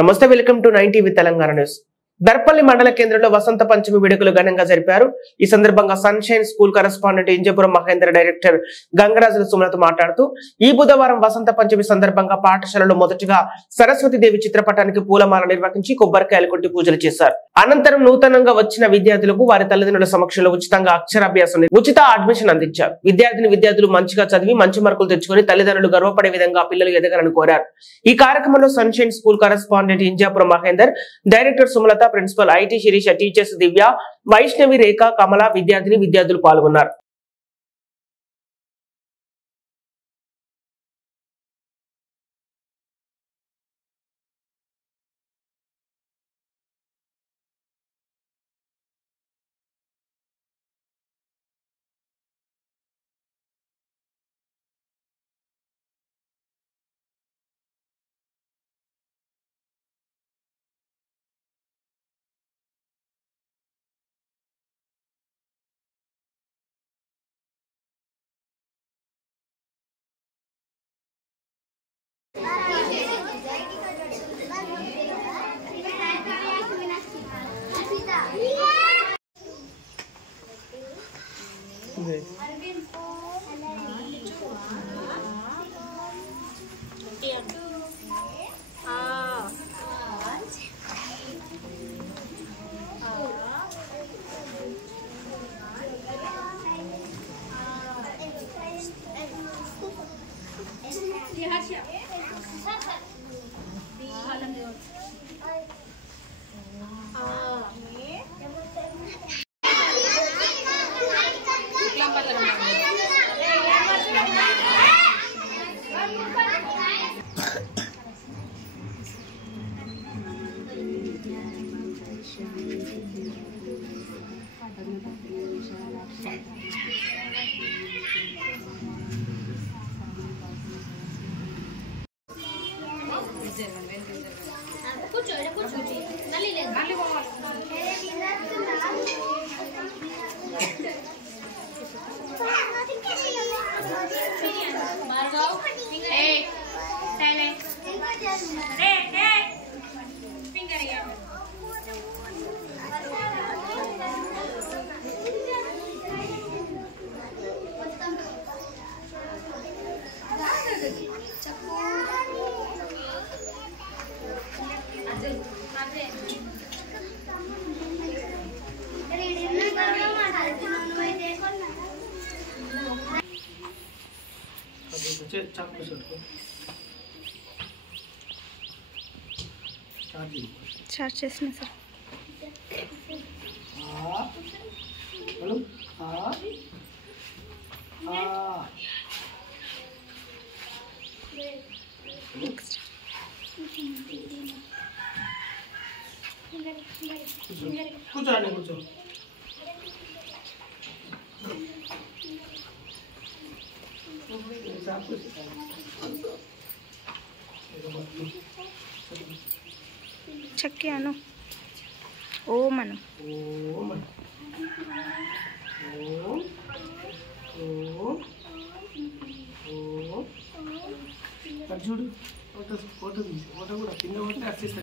నమస్తే, welcome to 9 TV Telangana news. Dharpally మండల కేంద్రంలో వసంత పంచమి వేడుకలు ఘనంగా జరిపారు. ఈ సందర్భంగా Sunshine School correspondent Injapuram Mahender director Gangarajula Sumalatha మాట్లాడుతూ, ఈ బుధవారం వసంత పంచమి సందర్భంగా పాఠశాలలో మొదటగా సరస్వతీదేవి చిత్రపటానికి పూలమాల నిర్వహించి కొబ్బరికాయలు కొట్టి పూజలు చేశారు. అనంతరం నూతనంగా వచ్చిన విద్యార్థులకు వారి తల్లిదండ్రుల సమక్షంలో ఉచితంగా అక్షరాభ్యాసం, ఉచిత అడ్మిషన్ అందించారు. విద్యార్థులు మంచిగా చదివి మంచి మార్కులు తెచ్చుకొని తల్లిదండ్రులు గర్వపడే విధంగా పిల్లలు ఎదగాలని కోరారు. ఈ కార్యక్రమంలో Sunshine School correspondent Injapuram Mahender, director Sumalatha, principal IT Shirisha, teachers Divya, Vaishnavi, Rekha, Kamala, విద్యార్థులు పాల్గొన్నారు. స్టార్ట్ చేసిన సార్. కూర్చో. చక్కి అను. ఓం అను. చూడు, ఫోటో కూడా కింద